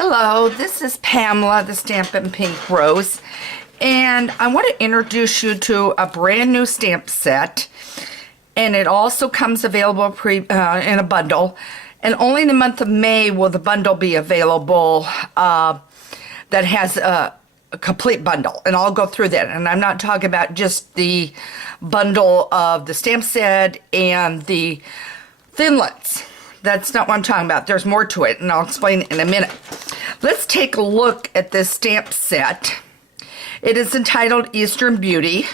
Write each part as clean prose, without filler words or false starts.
Hello, this is Pamela, the Stampin' Pink Rose, and I want to introduce you to a brand new stamp set, and it also comes available in a bundle, and only in the month of May will the bundle be available that has a complete bundle, and I'll go through that. And I'm not talking about just the bundle of the stamp set and the thinlits. That's not what I'm talking about. There's more to it, and I'll explain it in a minute. Let's take a look at this stamp set. It is entitled Eastern Beauty.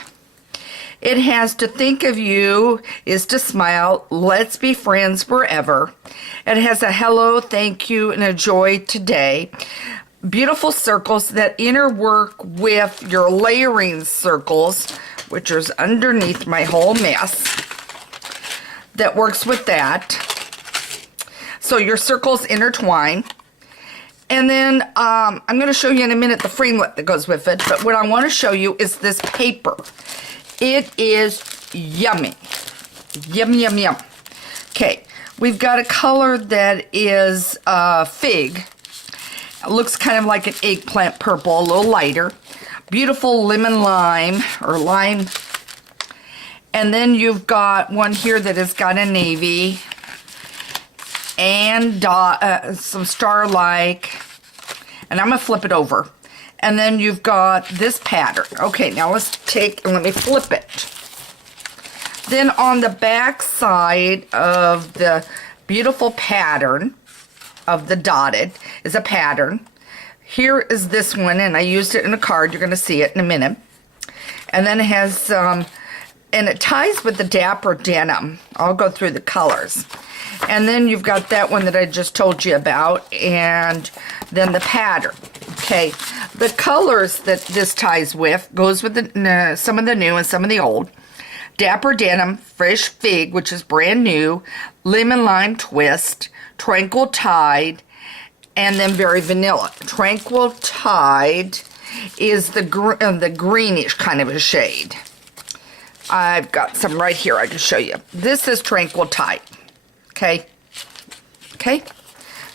It has "To think of you is to smile, let's be friends forever." It has a hello, thank you, and a joy today. Beautiful circles that interwork with your layering circles, which is underneath my whole mess. That works with that. So your circles intertwine. And then I'm going to show you in a minute the framelit that goes with it. But what I want to show you is this paper. It is yummy. Yum, yum, yum. Okay, we've got a color that is fig. It looks kind of like an eggplant purple, a little lighter. Beautiful lemon lime, or lime. And then you've got one here that has got a navy and some star-like, and I'm gonna flip it over. And then you've got this pattern. Okay, now let's take and let me flip it. Then on the back side of the beautiful pattern of the dotted is a pattern. Here is this one, and I used it in a card. You're gonna see it in a minute. And then it has and it ties with the Dapper Denim. I'll go through the colors. And then you've got that one that I just told you about, and then the pattern. Okay, the colors that this ties with goes with the, some of the new and some of the old. Dapper Denim, Fresh Fig, which is brand new, Lemon Lime Twist, Tranquil Tide, and then Very Vanilla. Tranquil Tide is the greenish kind of a shade. I've got some right here I can show you. This is Tranquil Tide. Okay,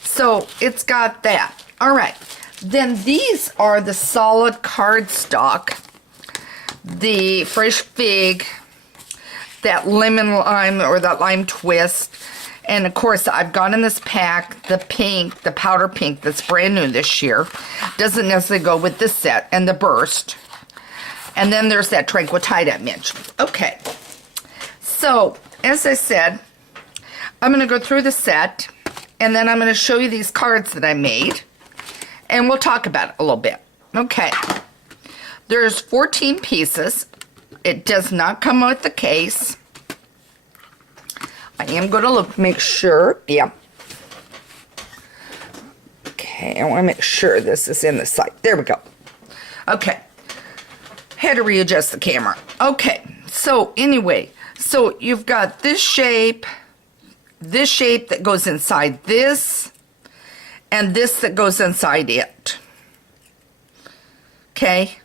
so it's got that. All right, then these are the solid cardstock, the Fresh Fig, that lemon lime or that lime twist, and of course I've got in this pack the pink, the powder pink that's brand new this year. Doesn't necessarily go with this set, and the burst. And then there's that Tranquil Tide I mentioned. Okay, so as I said, I'm going to go through the set, and then I'm going to show you these cards that I made, and we'll talk about it a little bit. Okay, there's 14 pieces. It does not come with the case. I am going to look, make sure. Yeah. Okay, I want to make sure this is in the site. There we go. Okay. Had to readjust the camera. Okay, so anyway, so you've got this shape that goes inside this, and this that goes inside it. Okay,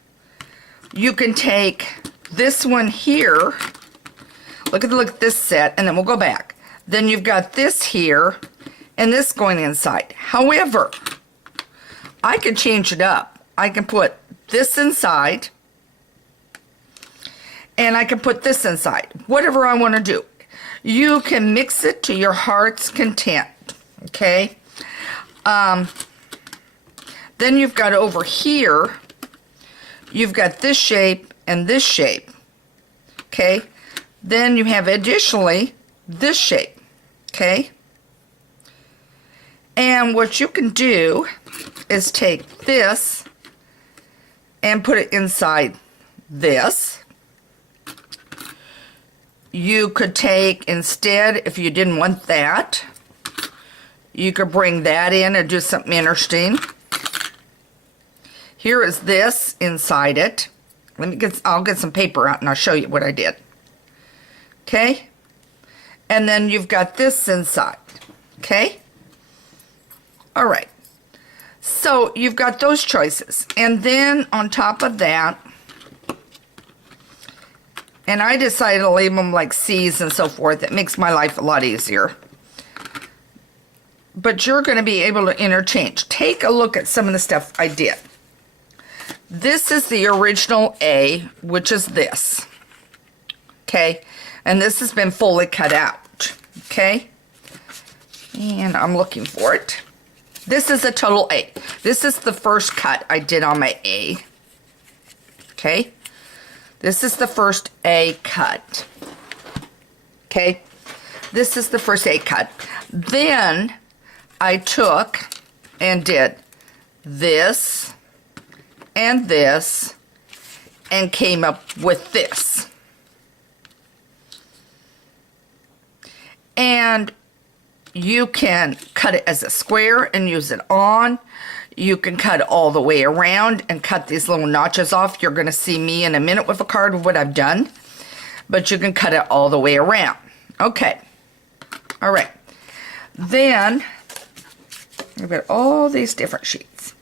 you can take this one here. Look at this set, and then we'll go back. Then you've got this here, and this going inside. However, I can change it up. I can put this inside, and I can put this inside. Whatever I want to do. You can mix it to your heart's content, okay? Then you've got over here, you've got this shape and this shape, okay? Then you have additionally this shape, okay? And what you can do is take this and put it inside this. You could take, instead, if you didn't want that, you could bring that in and do something interesting. Here is this inside it. I'll get some paper out and I'll show you what I did. Okay? And then you've got this inside. Okay? All right. So you've got those choices. And then on top of that, and I decided to leave them like C's and so forth. It makes my life a lot easier. but you're going to be able to interchange. Take a look at some of the stuff I did. This is the original A, which is this. Okay, and this has been fully cut out. Okay, and I'm looking for it. This is a total A. This is the first cut I did on my A. Okay, this is the first A cut. Okay, this is the first A cut. Then I took and did this and this and came up with this. And you can cut it as a square and use it on. You can cut it all the way around and cut these little notches off. You're going to see me in a minute with a card of what I've done. But you can cut it all the way around. Okay. All right. Then, I've got all these different sheets.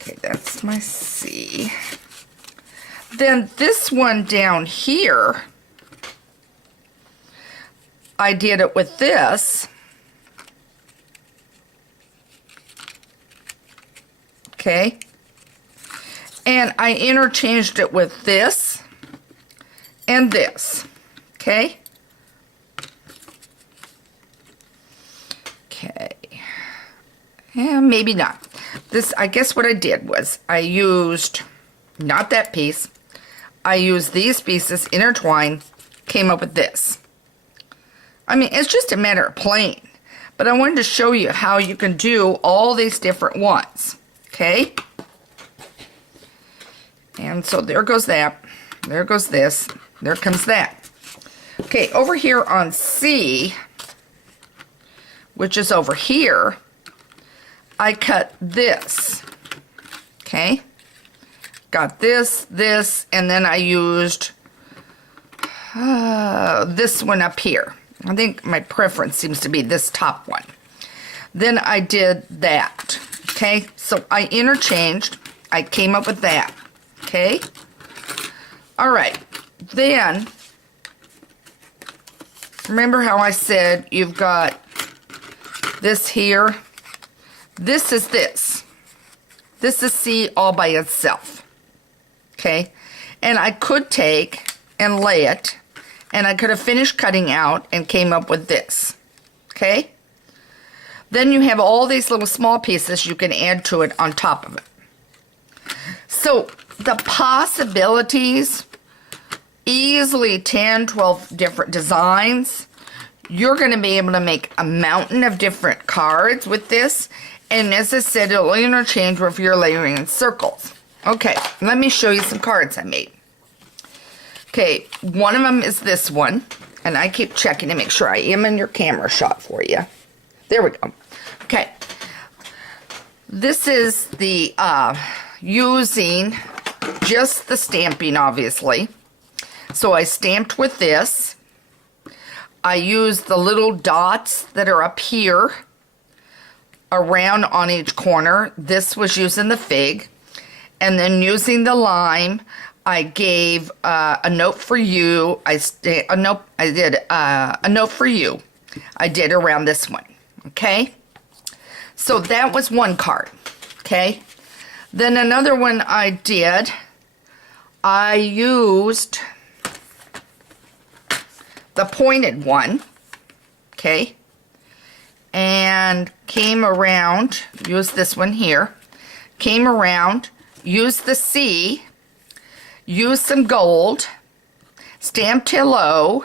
Okay, that's my C. Then this one down here, I did it with this. Okay. And I interchanged it with this and this. Okay. Okay. Yeah, maybe not. This, I guess what I did was I used, not that piece, I used these pieces intertwined, came up with this. I mean, it's just a matter of playing. But I wanted to show you how you can do all these different ones. Okay? And so there goes that. There goes this. There comes that. Okay, over here on C, which is over here, I cut this. Okay? Got this, this, and then I used this one up here. I think my preference seems to be this top one. Then I did that. Okay, so I interchanged. I came up with that. Okay. All right. Then, remember how I said you've got this here? This is this. This is C all by itself. Okay. And I could take and lay it, and I could have finished cutting out and came up with this. Okay. Then you have all these little small pieces you can add to it on top of it. So the possibilities, easily 10, 12 different designs. You're going to be able to make a mountain of different cards with this. And as I said, it'll interchange if you're layering in circles. Okay, let me show you some cards I made. Okay, one of them is this one. And I keep checking to make sure I am in your camera shot for you. There we go. Okay. This is the, using just the stamping, obviously. So I stamped with this. I used the little dots that are up here around on each corner. This was using the fig. And then using the lime, I gave a note for you. I did a note for you. I did around this one. Okay, so that was one card. Okay, then another one I did, I used the pointed one. Okay, and came around, used this one here, came around, used the C, used some gold, stamped hello,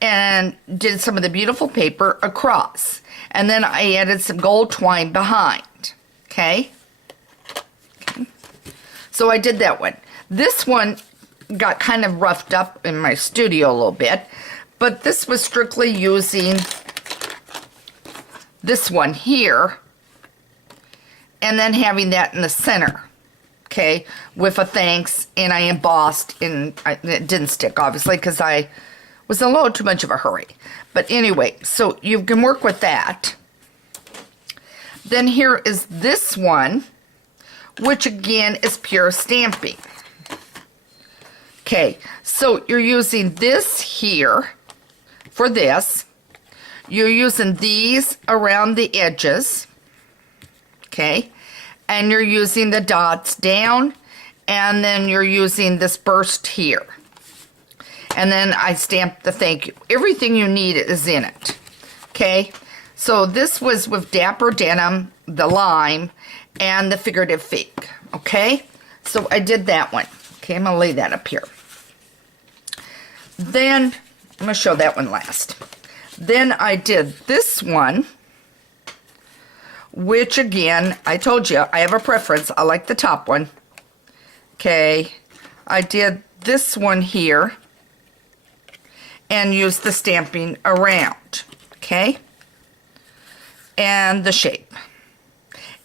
and did some of the beautiful paper across. And then I added some gold twine behind. Okay? So I did that one. This one got kind of roughed up in my studio a little bit, but this was strictly using this one here and then having that in the center. Okay? With a thanks, and I embossed, and it didn't stick obviously because I was a little too much of a hurry. But anyway, so you can work with that. Then here is this one, which again is pure stamping. Okay, so you're using this here for this. you're using these around the edges, okay? And you're using the dots down, and then you're using this burst here. And then I stamped the thank you. Everything you need is in it, okay? So this was with Dapper Denim, the lime, and the figurative fig, okay? So I did that one. Okay, I'm gonna lay that up here. Then, I'm gonna show that one last. Then I did this one, which again, I told you, I have a preference. I like the top one. Okay, I did this one here and used the stamping around, okay? And the shape.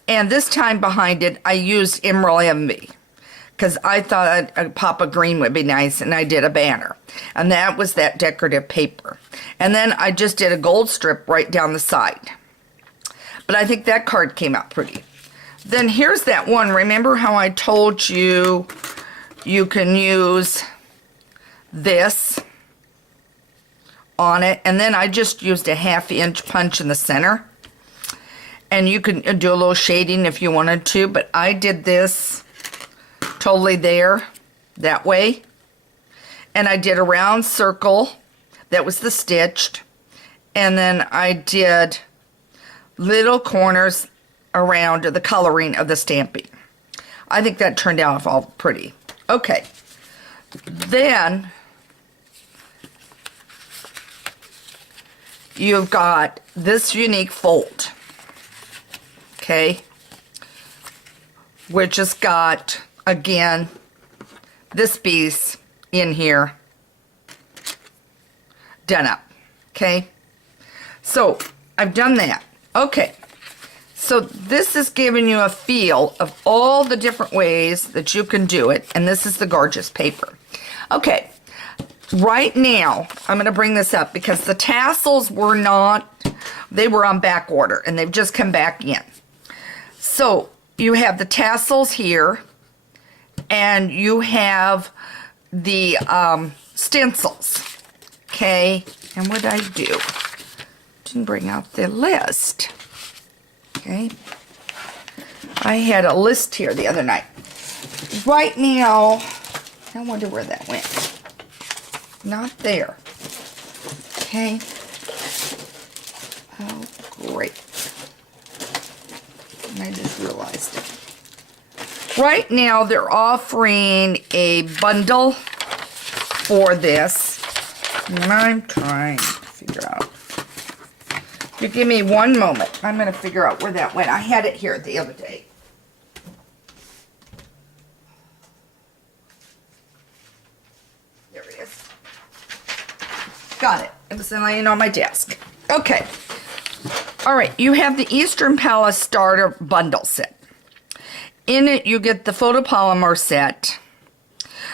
And this time behind it, I used Emerald Envy because I thought a pop of green would be nice, and I did a banner. And that was that decorative paper. And then I just did a gold strip right down the side. But I think that card came out pretty. Then here's that one. Remember how I told you you can use this on it? And then I just used a 1/2 inch punch in the center. And you can do a little shading if you wanted to, but I did this totally there, that way. And I did a round circle. That was the stitched. And then I did little corners around the coloring of the stamping. I think that turned out all pretty. Okay. Then you've got this unique fold, okay, which has got, again, this piece in here done up, okay? So I've done that. Okay, so this is giving you a feel of all the different ways that you can do it, and this is the gorgeous paper. Okay, right now, I'm going to bring this up because the tassels were not, they were on back order, and they've just come back in. So, you have the tassels here, and you have the stencils, okay? And what did I do? Didn't bring out the list, okay? I had a list here the other night. Right now, I wonder where that went. Not there. Okay. Oh, great. And I just realized it. Right now, they're offering a bundle for this. And I'm trying to figure out. If you give me one moment, I'm going to figure out where that went. I had it here the other day. There it is. Got it. It was laying on my desk. Okay. All right. You have the Eastern Palace Starter Bundle Set. In it, you get the photopolymer set,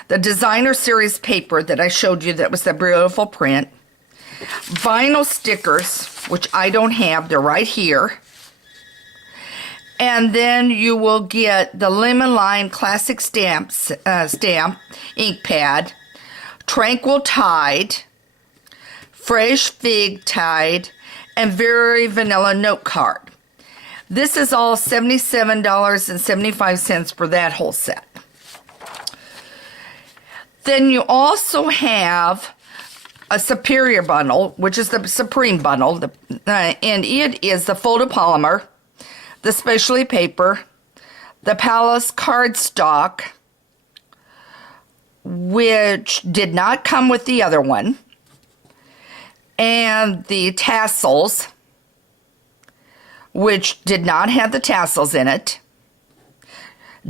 the designer series paper that I showed you that was the beautiful print, vinyl stickers, which I don't have. They're right here. And then you will get the Lemon Lime Classic stamp ink pad, Tranquil Tide, Fresh Fig Tide, and Very Vanilla Note Card. This is all $77.75 for that whole set. Then you also have a Superior bundle, which is the Supreme bundle, and it is the photopolymer, the specialty paper, the Palace cardstock, which did not come with the other one, and the tassels, which did not have the tassels in it.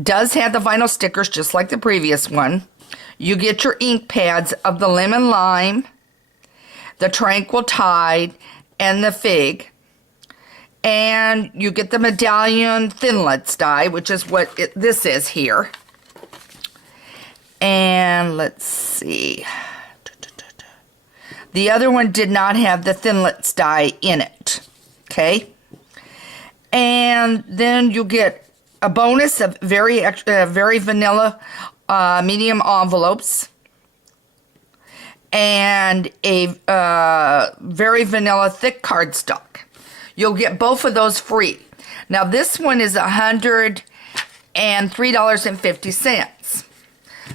Does have the vinyl stickers just like the previous one. You get your ink pads of the Lemon Lime, the Tranquil Tide, and the Fig. And you get the Medallion Thinlits die, which is what this is here. And let's see. The other one did not have the Thinlits die in it. Okay? And then you get a bonus of very vanilla medium envelopes. and a very vanilla thick cardstock. You'll get both of those free. Now this one is $103.50.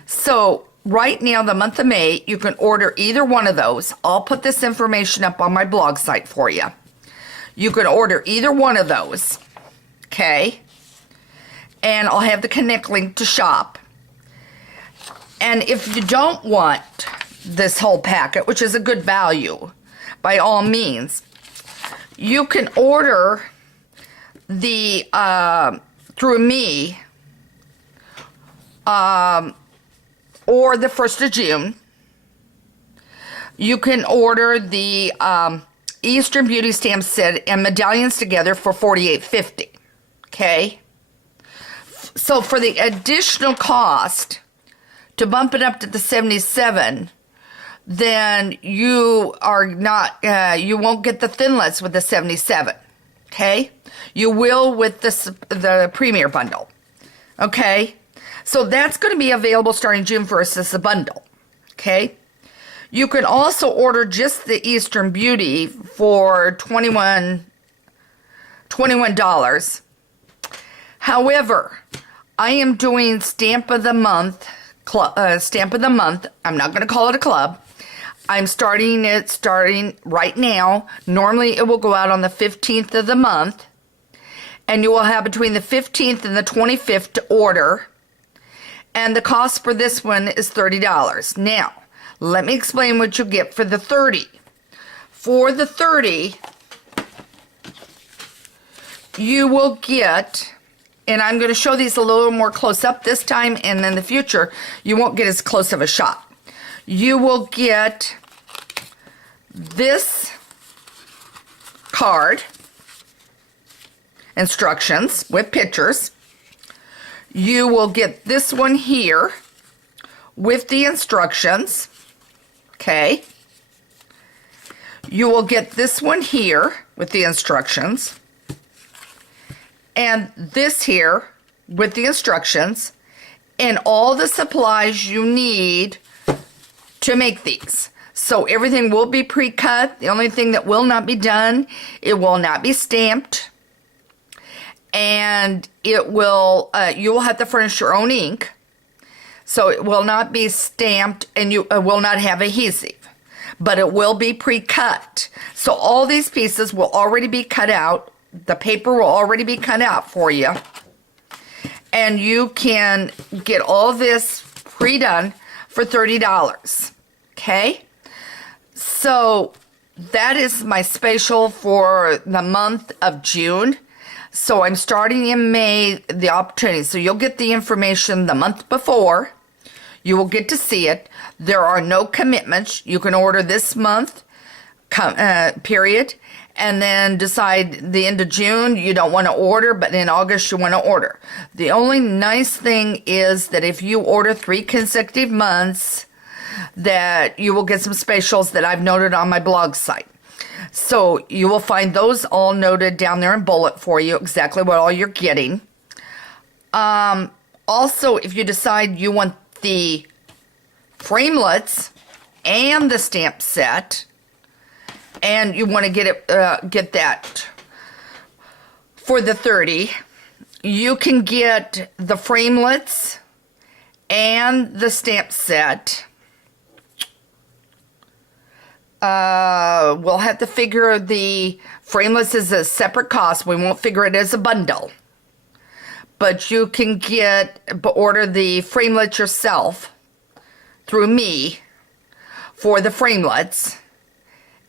So right now, the month of May, you can order either one of those. I'll put this information up on my blog site for you. You can order either one of those, okay? And I'll have the Connect link to shop. And if you don't want this whole packet, which is a good value, by all means, you can order the, through me, or the 1st of June. You can order the Eastern Beauty stamp set and medallions together for $48.50. Okay? So for the additional cost to bump it up to the $77, then you are not, you won't get the thinlits with the $77. Okay? You will with the Premier bundle. Okay? So that's going to be available starting June 1st as a bundle. Okay? You can also order just the Eastern Beauty for $21. However, I am doing Stamp of the Month. I'm not going to call it a club. I'm starting right now. Normally it will go out on the 15th of the month. And you will have between the 15th and the 25th to order. And the cost for this one is $30. Now, let me explain what you get for the 30. For the 30, you will get, and I'm going to show these a little more close up this time, and in the future, you won't get as close of a shot. You will get this card, instructions with pictures. You will get this one here with the instructions, okay? You will get this one here with the instructions, and this here with the instructions, and all the supplies you need to make these. So everything will be pre-cut. The only thing that will not be done, it will not be stamped. And it will, you will have to furnish your own ink. So it will not be stamped, and you will not have adhesive. But it will be pre-cut. So all these pieces will already be cut out. The paper will already be cut out for you. And you can get all this pre-done for $30. Okay? So that is my special for the month of June. So I'm starting in May, the opportunity. So you'll get the information the month before. You will get to see it. There are no commitments. You can order this month, period, and then decide the end of June you don't want to order, but in August you want to order. The only nice thing is that if you order 3 consecutive months, that you will get some specials that I've noted on my blog site. So you will find those all noted down there in bullet for you, exactly what all you're getting. Also, if you decide you want the framelits and the stamp set, and you want to get that for the 30, you can get the framelits and the stamp set. We'll have to figure the framelits as a separate cost. We won't figure it as a bundle. But you can order the framelits yourself through me for the framelits.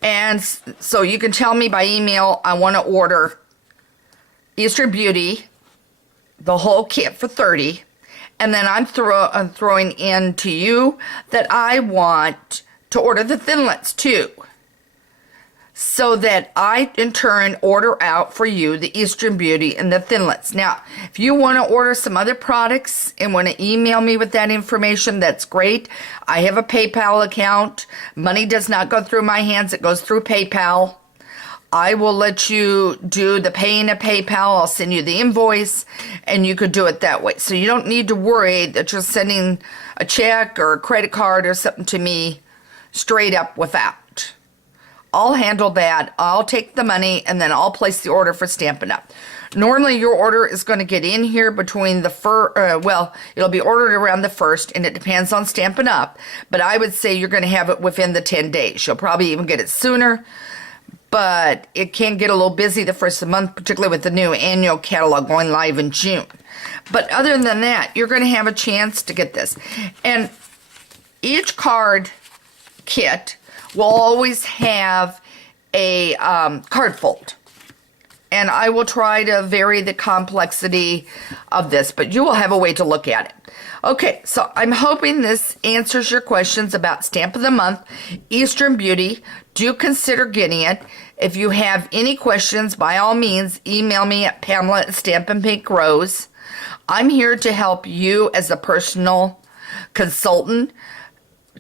And so you can tell me by email, I want to order Eastern Beauty, the whole kit for $30. And then I'm throwing in to you that I want to order the thinlits too, so that I in turn order out for you the Eastern Beauty and the thinlits. Now, if you want to order some other products and want to email me with that information, that's great. I have a PayPal account. Money does not go through my hands, it goes through PayPal. I will let you do the paying of PayPal. I'll send you the invoice, and you could do it that way. So you don't need to worry that you're sending a check or a credit card or something to me straight up without. I'll handle that. I'll take the money and then I'll place the order for Stampin' Up. Normally your order is going to get in here between the well, it'll be ordered around the 1st, and it depends on Stampin' Up, but I would say you're going to have it within the 10 days. You'll probably even get it sooner, but it can get a little busy the first of the month, particularly with the new annual catalog going live in June. But other than that, you're going to have a chance to get this. And each card kit will always have a card fold. And I will try to vary the complexity of this, but you will have a way to look at it. Okay, so I'm hoping this answers your questions about Stamp of the Month, Eastern Beauty. Do consider getting it. If you have any questions, by all means, email me at Pamela@StampinPinkRose. I'm here to help you as a personal consultant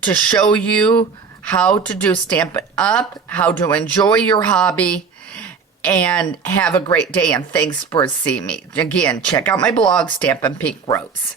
to show you how to do Stampin' Up, how to enjoy your hobby, and have a great day, and thanks for seeing me. Again, check out my blog, Stampin' Pink Rose.